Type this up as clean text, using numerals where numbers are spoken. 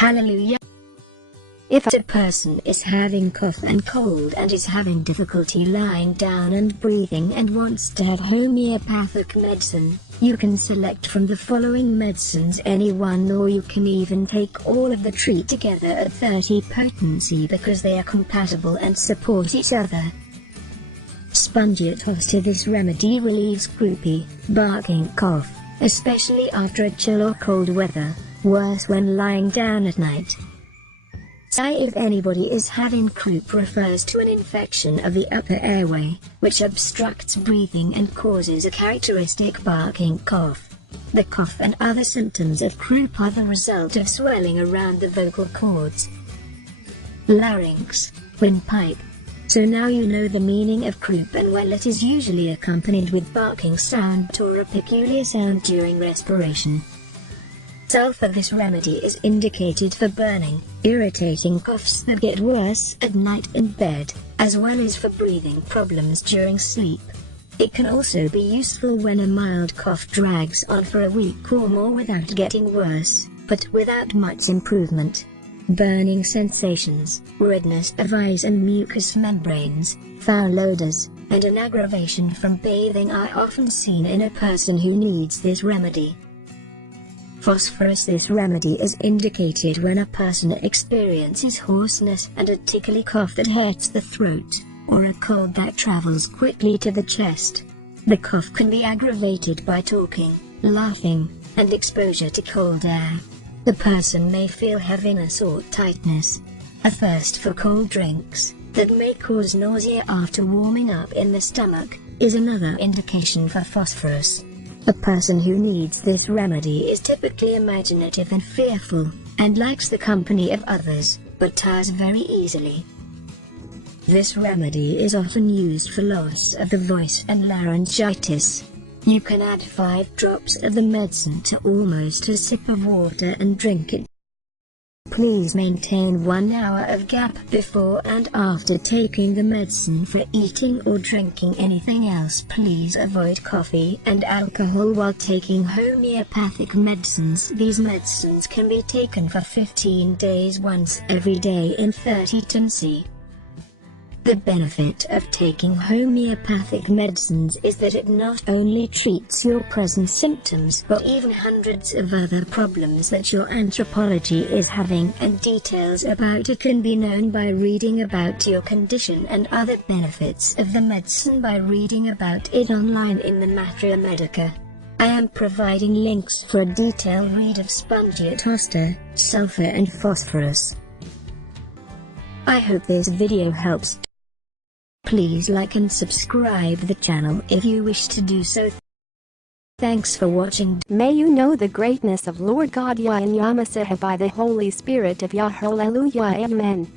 Hallelujah. If a person is having cough and cold and is having difficulty lying down and breathing and wants to have homeopathic medicine, you can select from the following medicines any one, or you can even take all of the three together at 30 potency because they are compatible and support each other. Spongiot hosta. This remedy relieves croupy, barking cough, especially after a chill or cold weather, worse when lying down at night. If anybody is having croup, refers to an infection of the upper airway, which obstructs breathing and causes a characteristic barking cough. The cough and other symptoms of croup are the result of swelling around the vocal cords. Larynx, windpipe. So now you know the meaning of croup and well, it is usually accompanied with barking sound or a peculiar sound during respiration. Sulfur. This remedy is indicated for burning, irritating coughs that get worse at night in bed, as well as for breathing problems during sleep. It can also be useful when a mild cough drags on for a week or more without getting worse, but without much improvement. Burning sensations, redness of eyes and mucous membranes, foul odors, and an aggravation from bathing are often seen in a person who needs this remedy. Phosphorus. This remedy is indicated when a person experiences hoarseness and a tickly cough that hurts the throat, or a cold that travels quickly to the chest. The cough can be aggravated by talking, laughing, and exposure to cold air. The person may feel heaviness or tightness. A thirst for cold drinks, that may cause nausea after warming up in the stomach, is another indication for phosphorus. A person who needs this remedy is typically imaginative and fearful, and likes the company of others, but tires very easily. This remedy is often used for loss of the voice and laryngitis. You can add 5 drops of the medicine to almost a sip of water and drink it. Please maintain 1 hour of gap before and after taking the medicine. For eating or drinking anything else, please avoid coffee and alcohol while taking homeopathic medicines. These medicines can be taken for 15 days once every day in 30 potency. The benefit of taking homeopathic medicines is that it not only treats your present symptoms but even hundreds of other problems that your anthropology is having, and details about it can be known by reading about your condition, and other benefits of the medicine by reading about it online in the Materia Medica. I am providing links for a detailed read of Spongiot hosta, sulfur and phosphorus. I hope this video helps. Please like and subscribe the channel if you wish to do so. Thanks for watching. May you know the greatness of Lord God Yah and Yah Mashiach by the Holy Spirit of Yah. Hallelujah. Amen.